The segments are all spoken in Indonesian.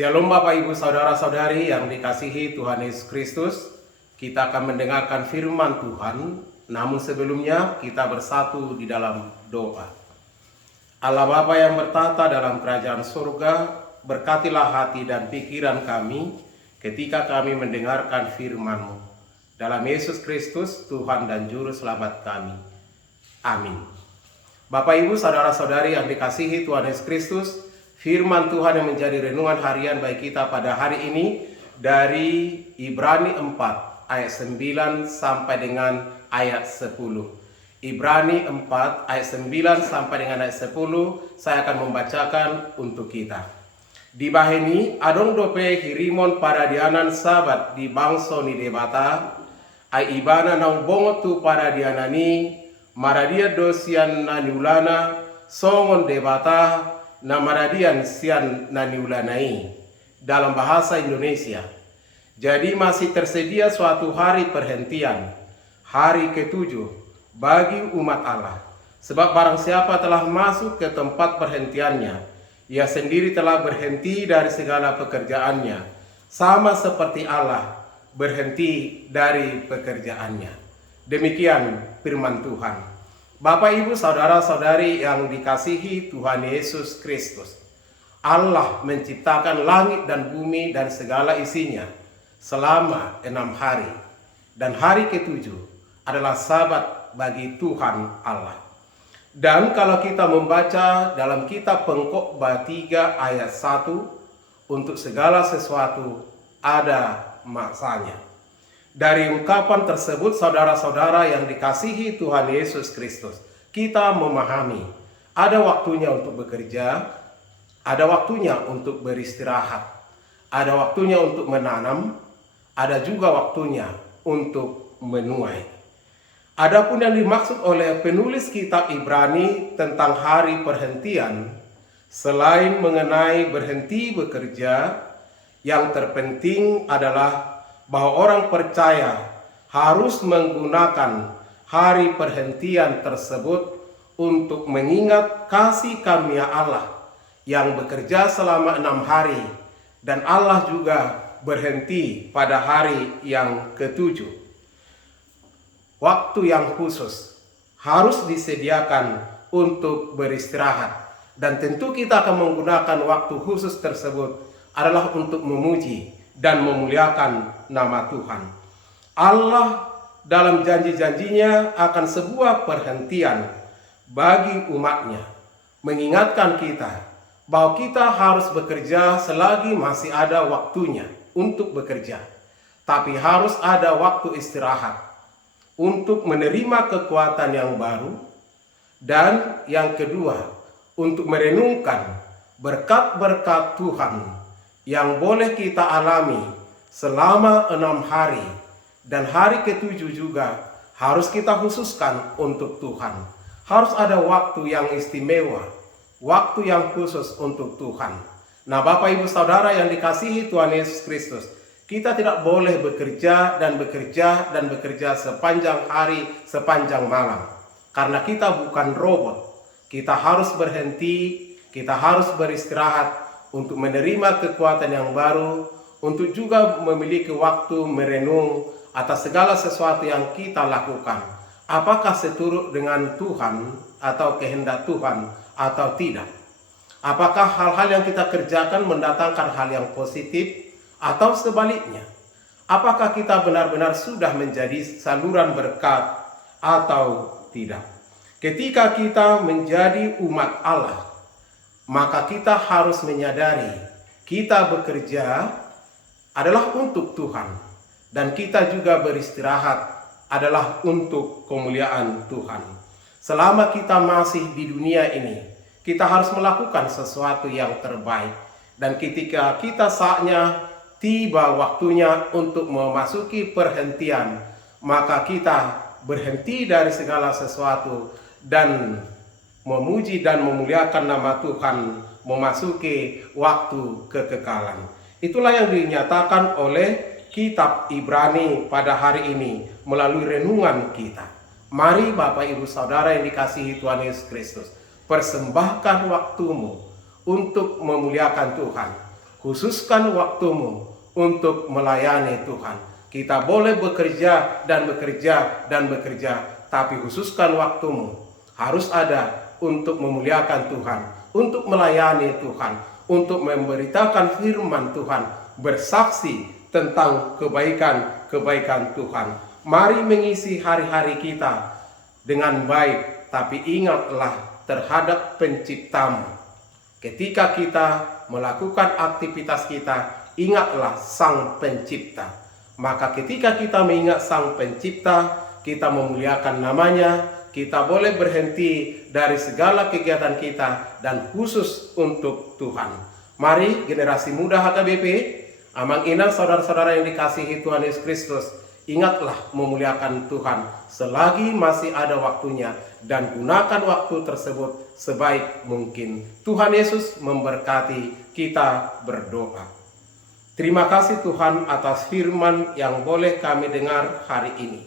Shalom Bapak Ibu Saudara-saudari yang dikasihi Tuhan Yesus Kristus. Kita akan mendengarkan firman Tuhan, namun sebelumnya kita bersatu di dalam doa. Allah Bapa yang bertata dalam kerajaan surga, berkatilah hati dan pikiran kami ketika kami mendengarkan firman-Mu. Dalam Yesus Kristus, Tuhan dan Juru Selamat kami. Amin. Bapak Ibu Saudara-saudari yang dikasihi Tuhan Yesus Kristus, firman Tuhan yang menjadi renungan harian bagi kita pada hari ini dari Ibrani 4 ayat 9 sampai dengan ayat 10. Ibrani 4 ayat 9 sampai dengan ayat 10 saya akan membacakan untuk kita. Di baheni adong dope hirimon paradianan sabat di bangso ni debata ai ibana nang bongo tu paradianani maradia dosian naniulana songon debata namaradian sian naniulanai dalam bahasa Indonesia. Jadi masih tersedia suatu hari perhentian, hari ketujuh bagi umat Allah. Sebab barang siapa telah masuk ke tempat perhentiannya, ia sendiri telah berhenti dari segala pekerjaannya, sama seperti Allah berhenti dari pekerjaannya. Demikian firman Tuhan. Bapak Ibu Saudara-saudari yang dikasihi Tuhan Yesus Kristus, Allah menciptakan langit dan bumi dan segala isinya selama 6 hari. Dan hari ketujuh adalah sabat bagi Tuhan Allah. Dan kalau kita membaca dalam kitab Pengkhotbah 3 ayat 1, untuk segala sesuatu ada masanya. Dari ungkapan tersebut, saudara-saudara yang dikasihi Tuhan Yesus Kristus, kita memahami ada waktunya untuk bekerja, ada waktunya untuk beristirahat, ada waktunya untuk menanam, ada juga waktunya untuk menuai. Adapun yang dimaksud oleh penulis kitab Ibrani tentang hari perhentian, selain mengenai berhenti bekerja, yang terpenting adalah bahwa orang percaya harus menggunakan hari perhentian tersebut untuk mengingat kasih karunia Allah yang bekerja selama 6 hari, dan Allah juga berhenti pada hari yang ketujuh. Waktu yang khusus harus disediakan untuk beristirahat, dan tentu kita akan menggunakan waktu khusus tersebut adalah untuk memuji dan memuliakan nama Tuhan. Allah dalam janji-janjinya akan sebuah perhentian bagi umatnya, mengingatkan kita bahwa kita harus bekerja selagi masih ada waktunya untuk bekerja, tapi harus ada waktu istirahat untuk menerima kekuatan yang baru, dan yang kedua untuk merenungkan berkat-berkat Tuhan yang boleh kita alami selama 6 hari, dan hari ketujuh juga harus kita khususkan untuk Tuhan. Harus ada waktu yang istimewa, waktu yang khusus untuk Tuhan. Nah, Bapak Ibu Saudara yang dikasihi Tuhan Yesus Kristus, kita tidak boleh bekerja dan bekerja sepanjang hari, sepanjang malam, karena kita bukan robot. Kita harus berhenti, kita harus beristirahat untuk menerima kekuatan yang baru, untuk juga memiliki waktu merenung atas segala sesuatu yang kita lakukan. Apakah seturut dengan Tuhan atau kehendak Tuhan atau tidak? Apakah hal-hal yang kita kerjakan mendatangkan hal yang positif atau sebaliknya? Apakah kita benar-benar sudah menjadi saluran berkat atau tidak? Ketika kita menjadi umat Allah, maka kita harus menyadari kita bekerja adalah untuk Tuhan, dan kita juga beristirahat adalah untuk kemuliaan Tuhan. Selama kita masih di dunia ini, kita harus melakukan sesuatu yang terbaik, dan ketika kita saatnya tiba waktunya untuk memasuki perhentian, maka kita berhenti dari segala sesuatu dan memuji dan memuliakan nama Tuhan, memasuki waktu kekekalan. Itulah yang dinyatakan oleh kitab Ibrani pada hari ini melalui renungan kita. Mari Bapak Ibu Saudara yang dikasihi Tuhan Yesus Kristus, persembahkan waktumu untuk memuliakan Tuhan, khususkan waktumu untuk melayani Tuhan. Kita boleh bekerja dan bekerja dan bekerja, tapi khususkan waktumu harus ada untuk memuliakan Tuhan, untuk melayani Tuhan, untuk memberitakan firman Tuhan, bersaksi tentang kebaikan-kebaikan Tuhan. Mari mengisi hari-hari kita dengan baik, tapi ingatlah terhadap Penciptamu. Ketika kita melakukan aktivitas kita, ingatlah Sang Pencipta. Maka ketika kita mengingat Sang Pencipta, kita memuliakan namanya, kita boleh berhenti dari segala kegiatan kita dan khusus untuk Tuhan. Mari generasi muda HKBP, amang inang saudara-saudara yang dikasihi Tuhan Yesus Kristus, ingatlah memuliakan Tuhan selagi masih ada waktunya dan gunakan waktu tersebut sebaik mungkin. Tuhan Yesus memberkati. Kita berdoa. Terima kasih Tuhan atas firman yang boleh kami dengar hari ini.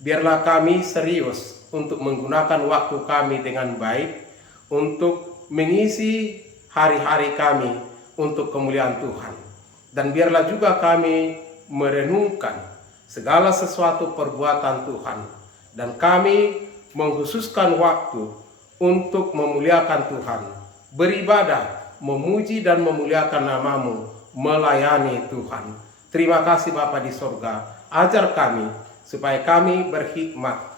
Biarlah kami serius untuk menggunakan waktu kami dengan baik, untuk mengisi hari-hari kami untuk kemuliaan Tuhan. Dan biarlah juga kami merenungkan segala sesuatu perbuatan Tuhan, dan kami mengkhususkan waktu untuk memuliakan Tuhan, beribadah, memuji dan memuliakan nama-Mu, melayani Tuhan. Terima kasih Bapa di sorga, ajar kami supaya kami berhikmat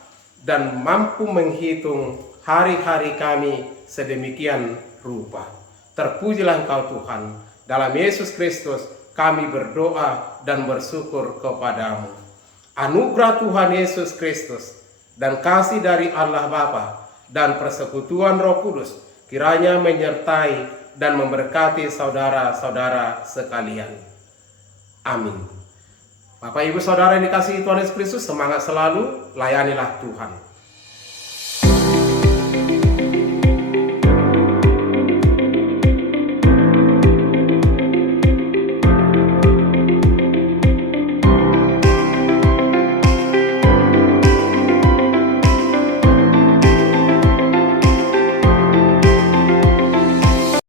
dan mampu menghitung hari-hari kami sedemikian rupa. Terpujilah Engkau Tuhan. Dalam Yesus Kristus kami berdoa dan bersyukur kepadamu. Anugerah Tuhan Yesus Kristus dan kasih dari Allah Bapa dan persekutuan Roh Kudus kiranya menyertai dan memberkati saudara-saudara sekalian. Amin. Bapak Ibu Saudara yang dikasihi Tuhan Yesus Kristus, semangat selalu, layanilah Tuhan.